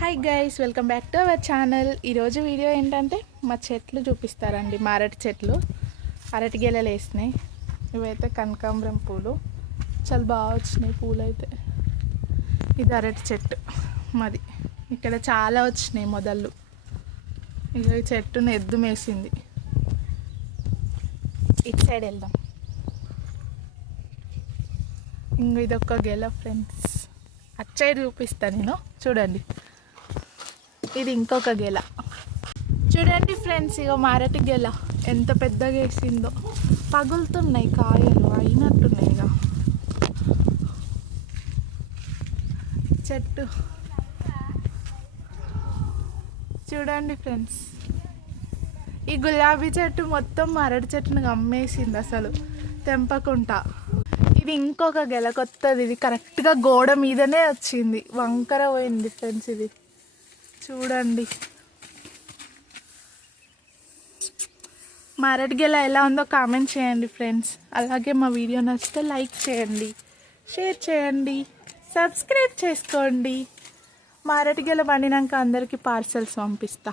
Hi guys, welcome back to our channel. ఈరోజు video ఏంటంటే మా చెట్లు చూపిస్తారండి. మా అరటి చెట్లు, అరటి గెలలు వేసినాయి. ఇవైతే కనకాంబరం పూలు, చాలా బాగా వచ్చినాయి పూలు అయితే. ఇది అరటి చెట్టు మాది. ఇక్కడ చాలా వచ్చినాయి మొదళ్ళు. ఇక ఈ చెట్టును ఎద్దు మేసింది. ఇటు సైడ్ వెళ్దాం. ఇంక ఇదొక గెల ఫ్రెండ్స్, అటు సైడ్ చూపిస్తాను నేను, చూడండి. ఇది ఇంకొక గెల చూడండి ఫ్రెండ్స్. ఇక మారటి గెల ఎంత పెద్దగా వేసిందో. పగులుతున్నాయి కాయలు, అయినట్టున్నాయి. ఇక చెట్టు చూడండి ఫ్రెండ్స్. ఈ గులాబీ చెట్టు మొత్తం మరటి చెట్టును అమ్మేసింది అసలు తెంపకుండా. ఇది ఇంకొక గెల కొత్తది. ఇది కరెక్ట్గా గోడ మీదనే వచ్చింది, వంకర పోయింది ఫ్రెండ్స్. ఇది చూడండి. మా అరటి గెల ఎలా ఉందో కామెంట్ చేయండి ఫ్రెండ్స్. అలాగే మా వీడియో నచ్చితే లైక్ చేయండి, షేర్ చేయండి, సబ్స్క్రైబ్ చేసుకోండి. మా అరటి గెల పండినాక అందరికీ పార్సల్స్ పంపిస్తా.